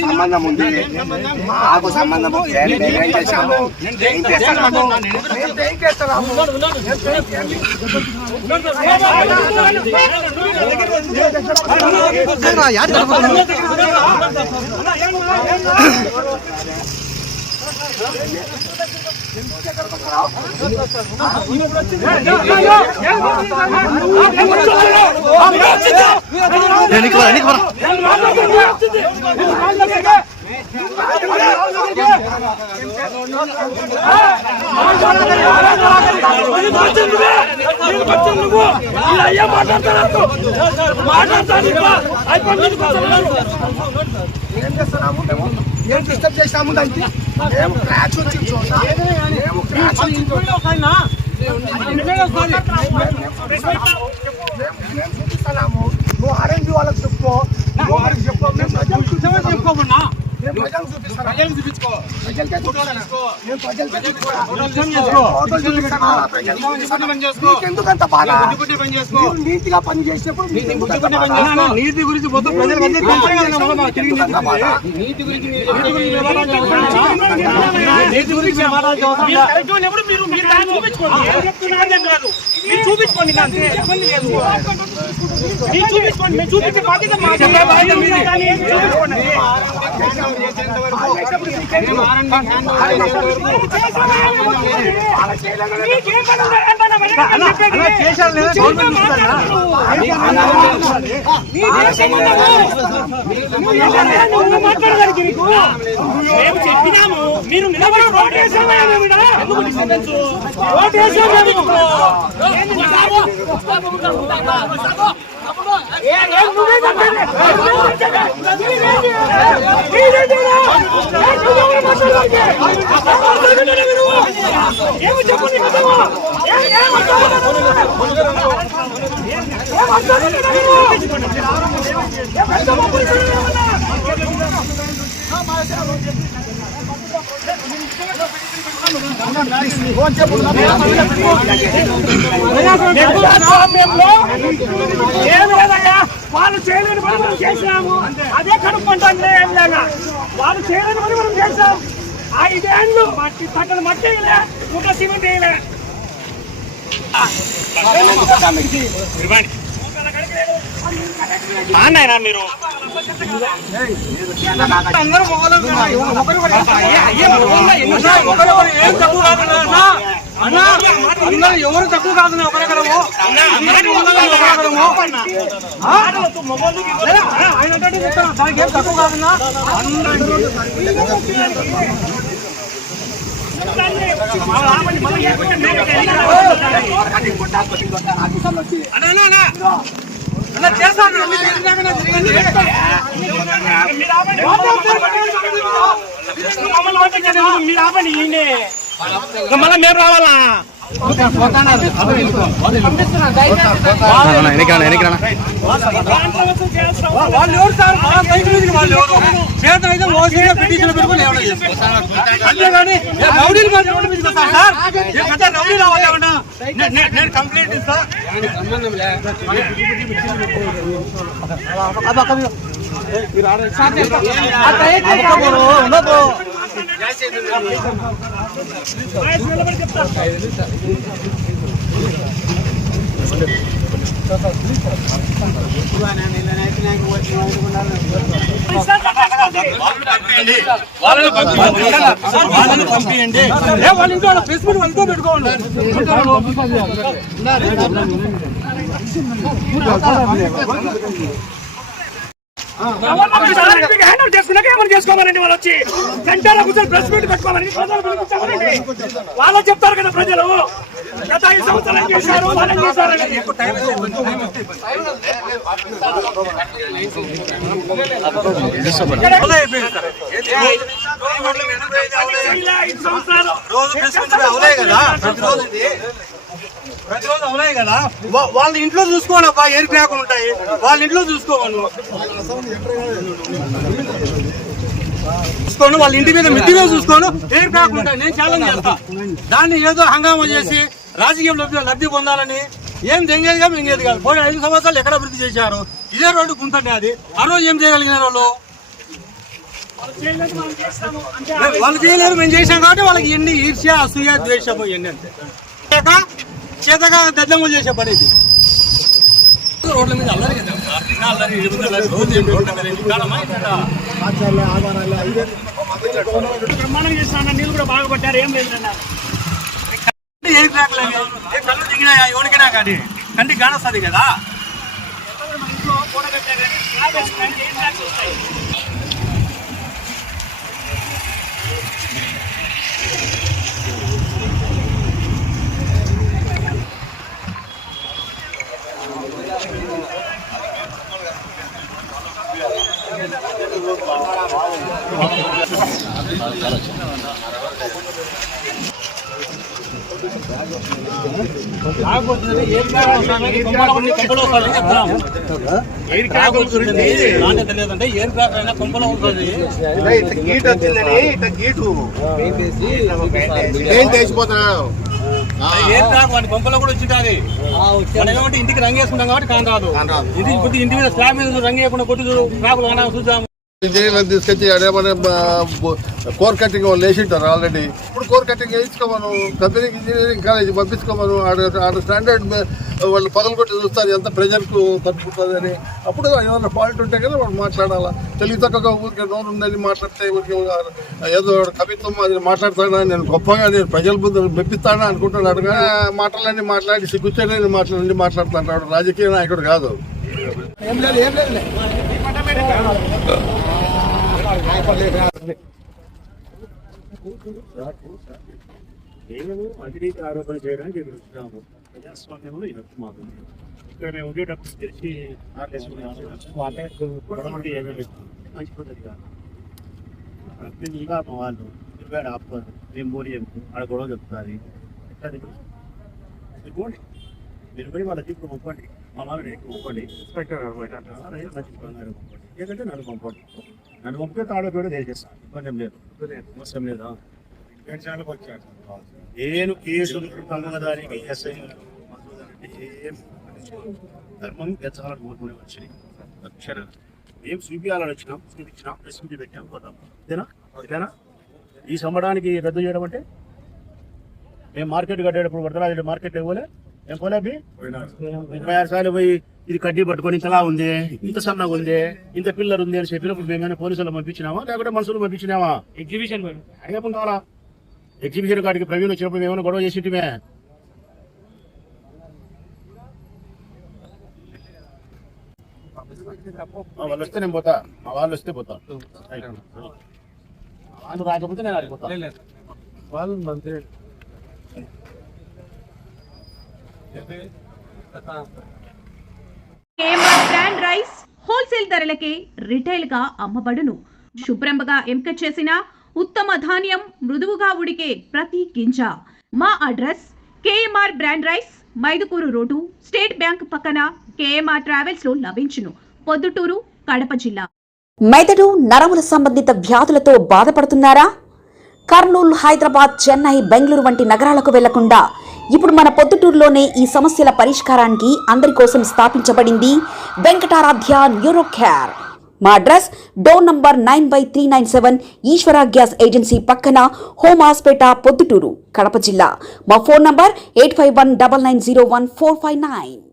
సంబంధం ఉంది, మాకు సంబంధం చేశాము. ఏం డిస్టర్బ్ చేసాము దానికి మేము క్రాచ్ వచ్చిన చోట మేము క్రాచ్ వచ్చిన చోట చూపిస్తున్నాము. నువ్వు ఆర్ఎంపీ వాళ్ళకి చెప్పుకో, వాళ్ళకి చెప్పుకో. మేము ప్రజలు చెప్పుకోమన్నా, ప్రజలు చూపించుకో, ఎందుకంత బాగా నీతిగా పని చేసినప్పుడు నీతి గురించి చూపించుకోండి. చూపించే బాధ్యత చెప్పినాము. మీరు వాళ్ళు చేయలేని పని మనం చేసినాము, అదే కడుక్కుంటాం. వాళ్ళు చేయలేని పని మనం చేసాం. 5 ఏళ్ళు మట్టి పట్టణ మట్టి వేయలే, ఒక సిమెంట్ వేయలే. నాయన మీరు అందరూ ఏం తక్కువ కాదు అన్నా, అందరూ ఎవరు తక్కువ కాదు. ఒకరికరము ఆయన దానికి ఏం తక్కువ కాదన్నా. మీరు ఆపండి, మళ్ళీ మేము రావాలా? వాళ్ళు ఎవరు సార్? వాళ్ళు ఎవరు? చేతనైతే ఓసీగా పిటిషన్ పెట్టుకుని అంతేగాని రౌడీలు మాత్రం సార్, రౌడీలు అవ్వాలేమన్నా? నేను కంప్లైంట్ ఇస్తా. వాళ్ళని పంపియండి. వాళ్ళ ఇంట్లో వాళ్ళ ప్రెస్ మీట్ వాళ్ళతో పెట్టుకోండి. చేసుకున్నాక ఏమైనా చేసుకోవాలండి. వాళ్ళు వచ్చి గంటలో కూర్చొని ప్రెస్ మీట్ పెట్టుకోవాలని వాళ్ళు చెప్తారు కదా. ప్రజలు గత 5 సంవత్సరాలు చేశారు, వాళ్ళని చేశారని. ప్రతిరోజు అవునాయి కదా, వాళ్ళ ఇంట్లో చూసుకోండి అబ్బా, ఎయిర్ క్రాకులు ఉంటాయి, వాళ్ళ ఇంట్లో చూసుకోవాలి, వాళ్ళ ఇంటి మీద మిద్ది మీద చూసుకోను, ఎయిర్ క్రాకులు ఉంటాయి. నేను ఛాలెంజ్ చేస్తా, దాన్ని ఏదో హంగామా చేసి రాజకీయంలో లబ్ధి పొందాలని ఏం తెంగేదిగా మింగేది కాదు. పోయిన 5 సంవత్సరాలు ఎక్కడ అభివృద్ధి చేశారు? ఇదే రోడ్డు గుంతండి అది. ఆ రోజు ఏం చేయగలిగినారు వాళ్ళు? వాళ్ళు చేయలేరు, మేము చేసాం కాబట్టి వాళ్ళకి ఎన్ని ఈర్ష్య, అసూయ, ద్వేషము ఇవన్నీ అంతే. చేతగా దద్దమ్మలు చేసే పని ఇది. రోడ్ల మీద అల్లరి బ్రహ్మాండం చేస్తాను, నీళ్ళు కూడా బాగా పట్టారు, ఏం లేదు. కళ్ళు దిగినాయా ఎవరికైనా కానీ కంటికి కానొస్తుంది కదా. నాణ్యత లేదంటే ఎయిర్ క్రాఫ్ట్ అయినా కొంపలో ఉంటుంది. ఎయిర్ క్రాఫ్ట్ వాటి కొంపలో కూడా వచ్చింది. కాబట్టి ఇంటికి రంగు వేసుకుంటాం కాబట్టి కాని రాదు. ఇంటి మీద స్లాబ్ మీద రంగు వేయకుండా కొట్టి క్రాఫ్ట్ చూద్దాం. ఇంజనీర్లను తీసుకొచ్చి అదేమన్నా కోర్ కటింగ్ వాళ్ళు వేసింటారు ఆల్రెడీ. ఇప్పుడు కోర్ కటింగ్ వేయించుకోమను, కంపెనీకి ఇంజనీరింగ్ కాలేజ్ పంపించుకోమను. ఆడ స్టాండర్డ్ వాళ్ళు పగలగొట్టి చూస్తారు ఎంత ప్రెజర్కు తట్టుకుంటుంది అని. అప్పుడు ఏమన్నా ఫాల్ట్ ఉంటే కదా వాళ్ళు మాట్లాడాలా. తెలివి తక్కువగా ఊరికే నోరు ఉందని మాట్లాడితే ఊరికి ఏదో కవిత్వం అది మాట్లాడతాడా, నేను గొప్పగా నేను ప్రజల ముందు మెప్పిస్తానా అనుకుంటున్నాడు. కానీ మాటలన్నీ మాట్లాడి సిగ్గుచ్చేనే మాటలన్నీ మాట్లాడుతుంటాడు. రాజకీయ నాయకుడు కాదు. ఏం లేదు ఏం లేదు అవినీతి ఆరోపణ చేయడానికి ఎదురుస్తున్నాము. ప్రజాస్వామ్యంలో ఇది మాకు ఇక్కడ మేము ఉండేటప్పుడు తెలిసి మంచి పద్ధతి కాదు. ఇంకా మా వాళ్ళు ఇరవై ఆపుతారు, మేము పోనీ ఆడ గొడవ చెప్తారు. మీరు పోయి వాళ్ళ తీర్పు ఒప్పండి, మా వాళ్ళు ఎక్కువ ఒప్పండి. ఇన్స్పెక్టర్ ఏంటంటే నన్ను పంపండి, నన్ను పంపితే తాడో కూడా తెలియజేస్తాను. ఇబ్బంది లేదు, అవసరం లేదా. నేను కేసులు దొంగదారికి ధర్మం గెచ్చాలని కోరుకునే వచ్చినాయి. మేము చూపించాలని వచ్చినాం, చూపించినాం, ప్రెస్ మీట్ పెట్టాం, పోతాం. అంతేనా? ఈ సంబడానికి రద్దు చేయడం అంటే మేము మార్కెట్ కట్టేటప్పుడు వరదరాజు మార్కెట్ ఇవ్వలే, ఏం పోలే 36 సార్లు పోయి ఇది కడ్డీ పట్టుకొని ఇంతలా ఉంది, ఇంత సన్నగా ఉంది, ఇంత పిల్లర్ ఉంది అని చెప్పినప్పుడు మేము పోలీసులు పంపించినామా లేకపోతే మనుషులు పంపించినామా? ఎగ్జిబిషన్ అడిగేప్పుడు కావాలా? ఎగ్జిబిషన్ కాడికి ప్రవీణ్ వచ్చినప్పుడు ఏమైనా గొడవ చేసింటిమే? వాళ్ళు వస్తే నేను పోతా, మా వాళ్ళు వస్తే పోతా. వాళ్ళు రాకపోతే నేను ఆడిపోతా. వాళ్ళు మంత్రి కేఎంఆర్ బ్రాండ్ రైస్ హోల్సేల్ ధరలకే రిటైల్ గా అమ్మబడును. శుభ్రంగా ఎంపిక చేసిన ఉత్తమ ధాన్యం మృదువుగా ఉడికే ప్రతి గింజ. మా address KMR brand rice, Mydukur road, state bank పక్కన, కేఎంఆర్ ట్రావెల్స్ లో లభించును. పొద్దుటూరు, కడప జిల్లా. మెదడు నరముల సంబంధిత వ్యాధులతో బాధపడుతున్నారా? కర్నూలు, హైదరాబాద్, చెన్నై, బెంగళూరు వంటి నగరాలకు వెళ్లకుండా ఇప్పుడు మన పొద్దుటూరులోనే ఈ సమస్యల పరిష్కారానికి అందరి కోసం స్థాపించబడింది వెంకటారాధ్య న్యూరో కేర్. మా అడ్రస్ డోర్ నంబర్ 9/397 ఈశ్వర గ్యాస్ ఏజెన్సీ పక్కన, హోమ్ హాస్పేట, పొద్దుటూరు, కడప జిల్లా. మా ఫోన్ నంబర్ 8519901459.